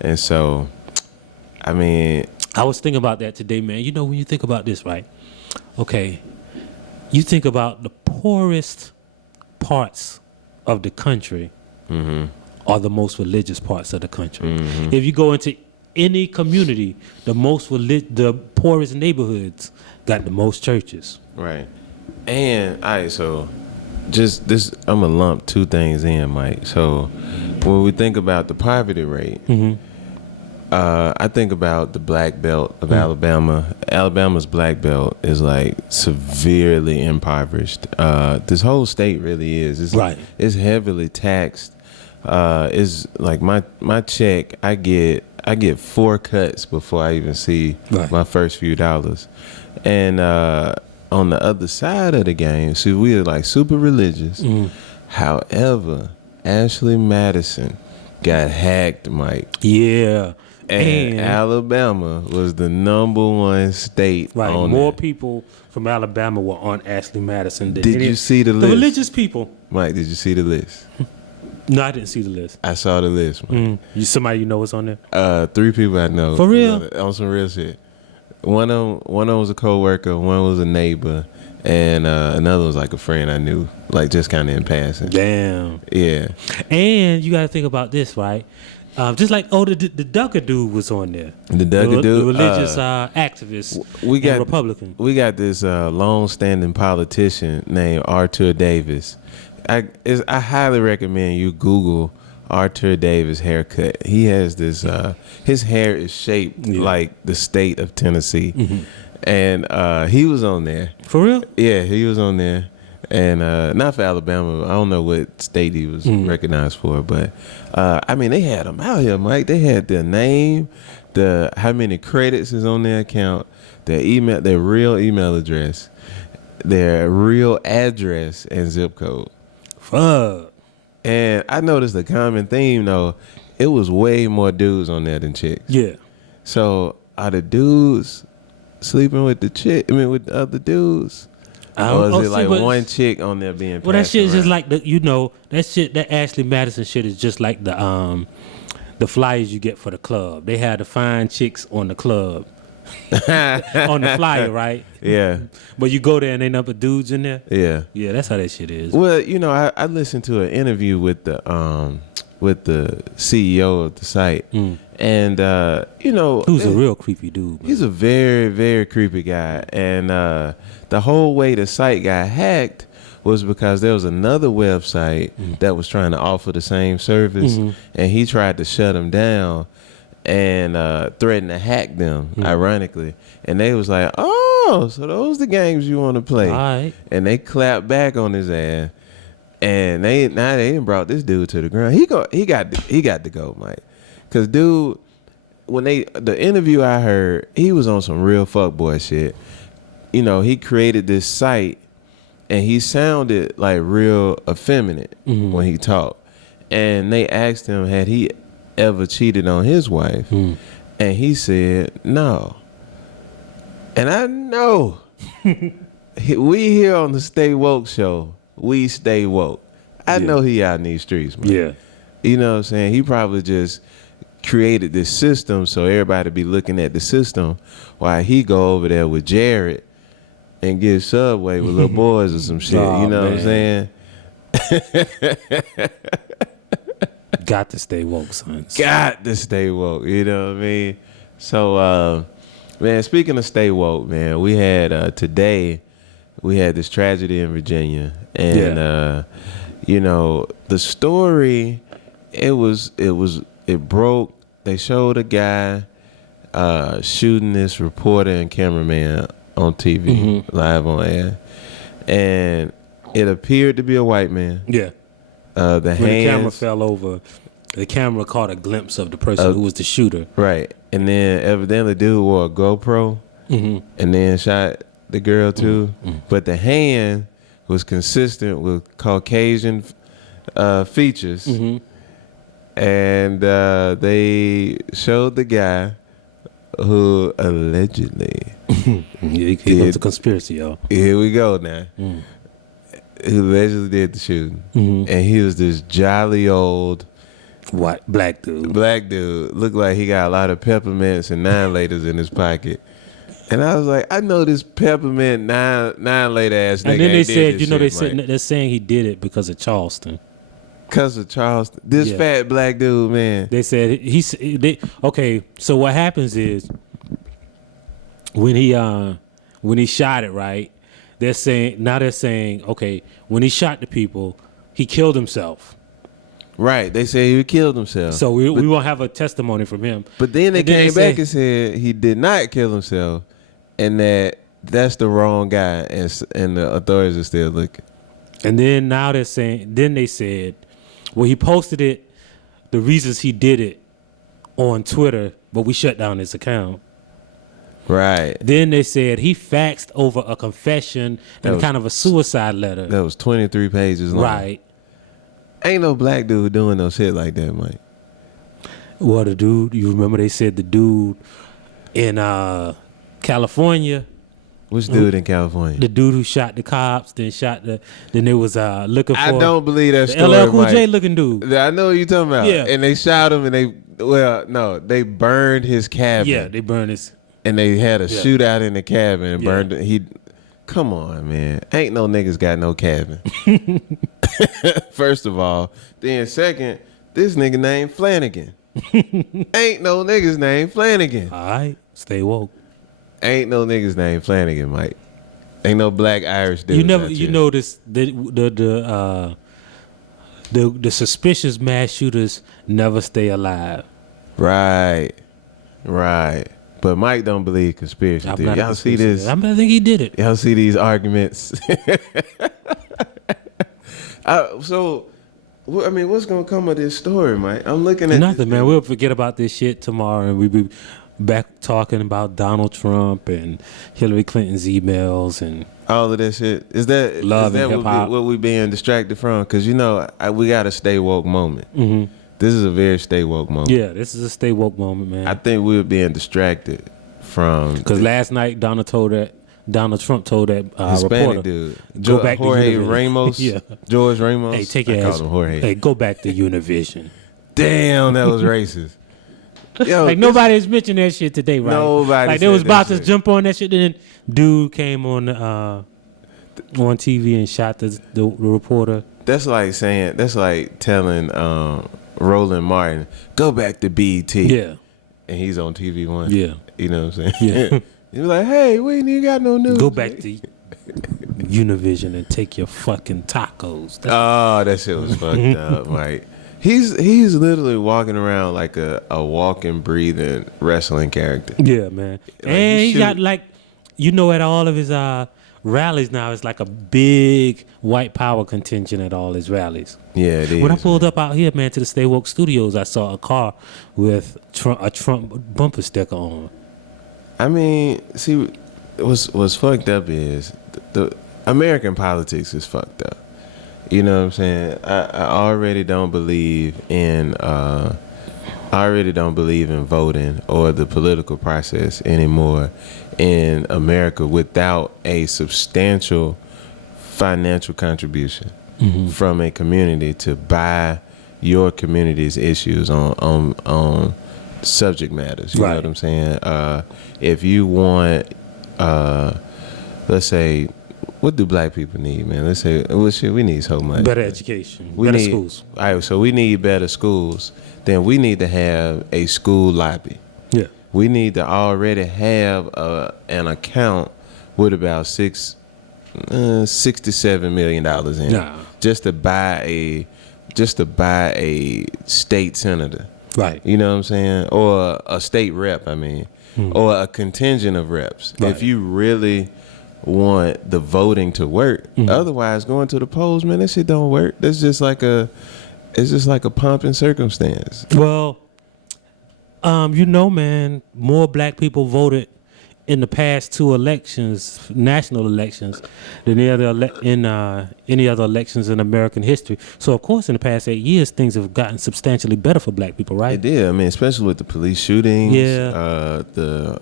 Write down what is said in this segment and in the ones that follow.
And so, I mean, I was thinking about that today, man. You know, when you think about this, right? Okay, you think about the poorest parts of the country are the most religious parts of the country. If you go into any community, the poorest neighborhoods got the most churches. right. And all right, so just this, I'm gonna lump two things in, Mike. So when we think about the poverty rate, I think about the black belt of Alabama. Alabama's black belt is like severely impoverished. This whole state really is. It's heavily taxed. It's like my check. I get 4 cuts before I even see my first few dollars. And on the other side of the game, see, we are like super religious. However, Ashley Madison got hacked, Mike. Yeah. And Alabama was the number 1 state. Right. On More that. people from Alabama were on Ashley Madison than Did you see the list? The religious people. Mike, did you see the list? No, I didn't see the list. I saw the list, Mike. Somebody you know what's on there? 3 people I know. For real? On some real shit. One of them was a coworker, one was a neighbor, and another was like a friend I knew, like just kind of in passing. Damn. Yeah. And you got to think about this, right? Just like the Ducker dude was on there. The Ducker dude, the religious activist, and Republican. We got this long-standing politician named Arthur Davis. I highly recommend you Google Arthur Davis haircut. He has this. His hair is shaped like the state of Tennessee, and he was on there. For real? Yeah, he was on there. And not for Alabama. I don't know what state he was recognized for, but I mean, they had him out here, Mike. They had their name, how many credits is on their account, their email, their real email address, their real address and zip code. Fuck. And I noticed a common theme though. It was way more dudes on there than chicks. Yeah. So are the dudes sleeping with with the other dudes? Or is it like one chick on there being passed Well, that shit is around? just like that Ashley Madison shit is just like the flyers you get for the club. They had the fine chicks on the club. On the flyer, right? Yeah. But you go there and ain't nothing but dudes in there? Yeah. Yeah, that's how that shit is. Well, I listened to an interview with the CEO of the site. And who's a real creepy dude, man. He's a very, very creepy guy. And the whole way the site got hacked was because there was another website that was trying to offer the same service, and he tried to shut them down and threatened to hack them, ironically. And they was like, oh, so those the games you want to play. All right. And they clapped back on his ass. And they done brought this dude to the ground. He got to go, Mike. Cause dude, the interview I heard, he was on some real fuckboy shit. He created this site and he sounded like real effeminate when he talked. And they asked him, had he ever cheated on his wife? And he said, no. And I know we here on the Stay Woke show, we stay woke. I know he out in these streets, man. Yeah. You know what I'm saying? He probably just created this system so everybody be looking at the system while he go over there with Jared and get Subway with little boys or some shit. Oh, you know man. what I'm saying? Got to stay woke, sons. Got to stay woke. You know what I mean? So, man, speaking of stay woke, man, we had today, we had this tragedy in Virginia. And, the story, it broke. They showed a guy shooting this reporter and cameraman on TV, live on air. And it appeared to be a white man. Yeah. When the camera fell over, the camera caught a glimpse of the person who was the shooter. Right. And then evidently dude wore a GoPro and then shot the girl too. But the hand was consistent with Caucasian features. And they showed the guy who allegedly Here comes the conspiracy, y'all. Here we go now. Who allegedly did the shooting. And he was this jolly old What? Black dude. Black dude looked like he got a lot of peppermints and 9-laters in his pocket. And I was like, I know this peppermint 9-later ass nigga. And then they ain't said, did you know, this shit, they're saying he did it because of Charleston. Because of Charleston. This Yeah. fat black dude, man. They said okay. So what happens is when he shot it, right? They're saying okay, when he shot the people, he killed himself. Right. They say he killed himself. So we won't have a testimony from him. But then they And then came they back and said he did not kill himself, and that's the wrong guy, and the authorities are still looking. And then now they said, well, he posted it, the reasons he did it on Twitter, but we shut down his account. Right. Then they said he faxed over a confession and kind of a suicide letter. That was 23 pages long. Right. Ain't no black dude doing no shit like that, Mike. Well, the dude, you remember they said the dude in California. Which dude in California? The dude who shot the cops, then they was looking for. I don't believe that the story, LL Cool Mike. J looking dude. I know what you're talking about. Yeah. And they shot him, and they burned his cabin. Yeah, they burned his. And they had a Yeah. shootout in the cabin and Yeah. burned it. Come on, man. Ain't no niggas got no cabin. First of all. Then second, this nigga named Flanagan. Ain't no niggas named Flanagan. All right, stay woke. Ain't no niggas named Flanagan, Mike. Ain't no black Irish dude. You notice the suspicious mass shooters never stay alive. Right. But Mike don't believe conspiracy I'm theory. not a Y'all see conspiracy this? theorist. I think he did it. Y'all see these arguments? What's gonna come of this story, Mike? I'm looking at Nothing, man. We'll forget about this shit tomorrow, and we'll be back talking about Donald Trump and Hillary Clinton's emails and all of that shit. Is that Love and hip-hop. what we being distracted from? Because we got a stay woke moment. Mm-hmm. This is a very stay woke moment. Yeah, this is a stay woke moment, man. I think we were being distracted from Because last night Donald Trump told that Hispanic reporter, dude, go back to Jorge Univision. Ramos. Yeah. George Ramos. Hey, take I your call ass. him Jorge. Hey, go back to Univision. Damn, that was racist. Yo, Like nobody's mentioned that shit today, right? Nobody Like they said was about that to shit. jump on that shit, then dude came on TV and shot the reporter. That's like telling Roland Martin, go back to BET. Yeah, And he's on TV One. yeah. You know what I'm saying? Yeah. He was like, hey, we ain't even got no news. Go back to Univision and take your fucking tacos. Oh, that shit was fucked up, Mike. He's literally walking around like a walking, breathing wrestling character. Yeah, man. Like, and you he got at all of his rallies now, it's like a big white power contingent at all his rallies. Yeah, it is. When I pulled up out here, man, to the Stay Woke Studios, I saw a car with a Trump bumper sticker on. I mean, see, what's fucked up is the American politics is fucked up. You know what I'm saying? I already don't believe in voting or the political process anymore in America without a substantial financial contribution from a community to buy your community's issues on subject matters. You know what I'm saying? If you want, let's say, what do black people need, man? Let's say, we need so much. Better education, We better need, schools. All right, so we need better schools. Then we need to have a school lobby. Yeah. We need to already have an account with about $67 million in it, just to buy a state senator. Right. You know what I'm saying? Or a state rep, or a contingent of reps. Right. If you really want the voting to work. Otherwise, going to the polls, man, that shit don't work. It's just like a pomp and circumstance. Well, man, more black people voted in the past two elections, national elections, than any other elections in American history. So, of course, in the past 8 years, things have gotten substantially better for black people, right? It did. I mean, especially with the police shootings. Yeah. The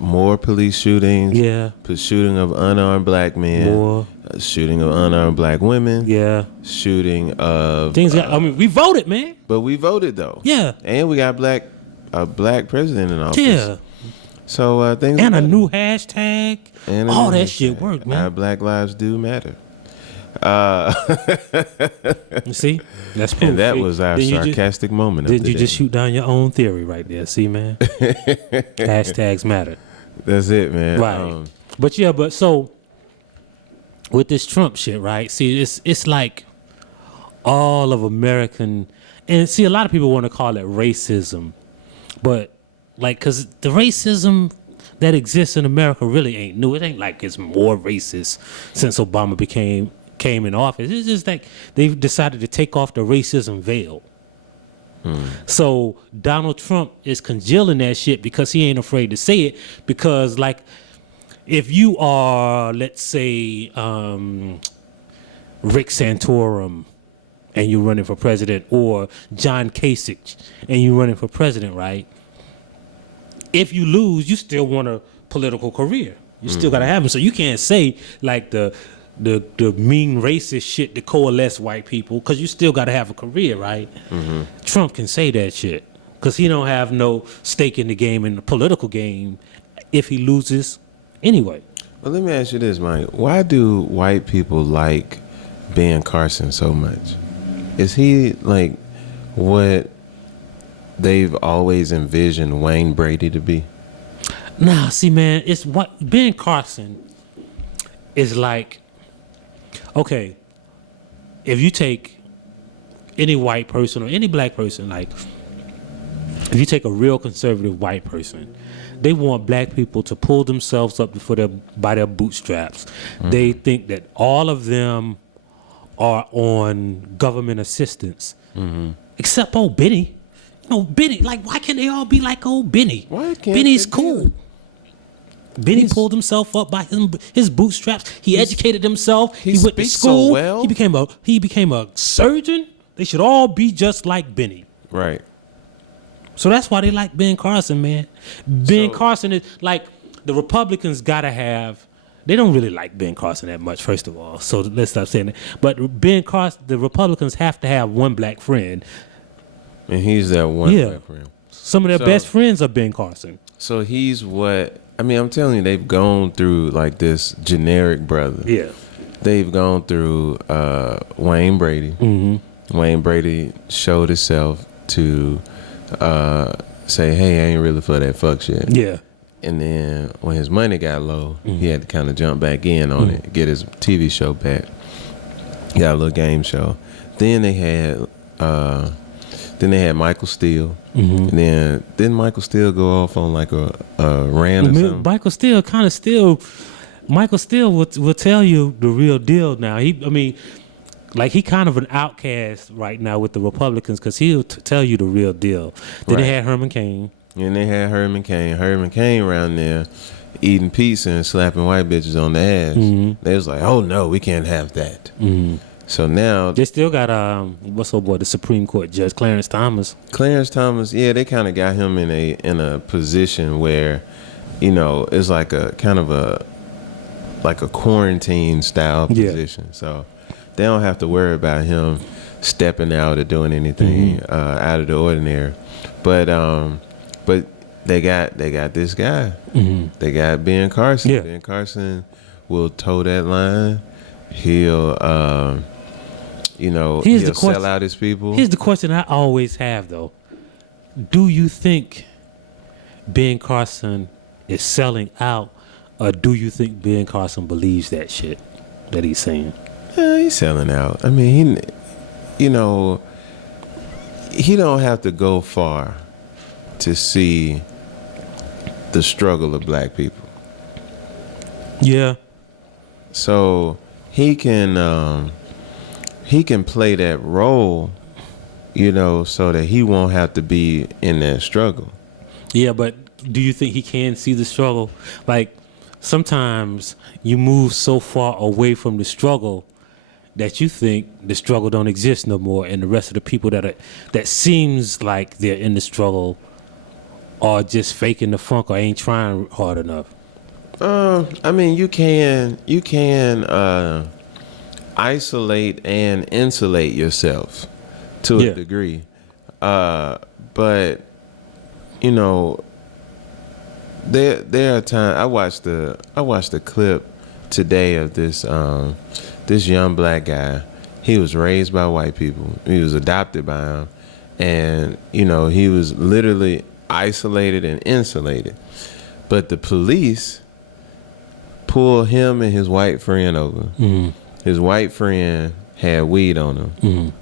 more police shootings. Yeah. Shooting of unarmed black men. More. Shooting of unarmed black women. Yeah. Shooting of Things got, I mean, we voted, man. but we voted though. Yeah. And we got a black president in office. Yeah. So things And a matter. new hashtag. And a All new that shit hashtag. worked, man. Black lives do matter. You see? That's proof. And that See? was our Then you sarcastic moment of Didn't the you day. just shoot down your own theory right there? See, man? Hashtags matter. That's it, man. Right. But so with this Trump shit, right? See, it's like all of American, and see, a lot of people want to call it racism, but like, cause the racism that exists in America really ain't new. It ain't like it's more racist since Obama came in office. It's just like they've decided to take off the racism veil. So Donald Trump is congealing that shit because he ain't afraid to say it. Because like, if you are, let's say, Rick Santorum and you're running for president, or John Kasich and you're running for president, right? If you lose, you still want a political career. You still gotta have them. So you can't say like the mean racist shit to coalesce white people, because you still gotta have a career, right? Trump can say that shit because he don't have no stake in the game, in the political game, if he loses anyway. Well, let me ask you this, Mike. Why do white people like Ben Carson so much? Is he like what they've always envisioned Wayne Brady to be? Nah, see, man, it's what Ben Carson is like. Okay, if you take any white person or any black person, like if you take a real conservative white person, they want black people to pull themselves up by their bootstraps. They think that all of them are on government assistance, except old Benny. You know, Benny, like, why can't they all be like old Benny? Why can't Benny's they cool. be? Benny pulled himself up by his bootstraps. He educated himself. He went to speaks so school. well. He became a surgeon. They should all be just like Benny. Right. So that's why they like Ben Carson, man. Ben So- Carson is like, the Republicans gotta have. They don't really like Ben Carson that much, first of all. So let's stop saying that. But Ben Carson, the Republicans have to have one black friend. And he's that one Yeah. black friend. Some of their So- best friends are Ben Carson. So he's what I mean, I'm telling you, they've gone through like this generic brother. Yeah. They've gone through Wayne Brady. Wayne Brady showed himself to say, hey, I ain't really for that fuck shit. Yeah. And then when his money got low, he had to kind of jump back in on it, get his TV show back. He got a little game show. Then they had Michael Steele. And then didn't Michael Steele go off on like a rant or something? Michael Steele will tell you the real deal now. He kind of an outcast right now with the Republicans, because he'll tell you the real deal. Then Right. they had Herman Cain. And they had Herman Cain. Herman Cain around there eating pizza and slapping white bitches on the ass. They was like, oh no, we can't have that. So now They still got the Supreme Court Judge Clarence Thomas. Clarence Thomas, yeah, they kind of got him in a position where, you know, it's like a kind of a quarantine style Yeah. position. So they don't have to worry about him stepping out or doing anything out of the ordinary. But they got this guy. They got Ben Carson. Yeah. Ben Carson will toe that line. He'll Here's the he'll sell question. out his people. Here's the question I always have, though. Do you think Ben Carson is selling out, or do you think Ben Carson believes that shit that he's saying? Yeah, he's selling out. I mean, he don't have to go far to see the struggle of black people. Yeah. So he can play that role, you know, so that he won't have to be in that struggle. Yeah, but do you think he can see the struggle? Like, sometimes you move so far away from the struggle that you think the struggle don't exist no more, and the rest of the people that seems like they're in the struggle or just faking the funk, or ain't trying hard enough? I mean, you can isolate and insulate yourself to Yeah. a degree, but you know, there are times I watched a clip today of this young black guy. He was raised by white people. He was adopted by them, and you know, he was literally isolated and insulated. But the police pulled him and his white friend over. His white friend had weed on him.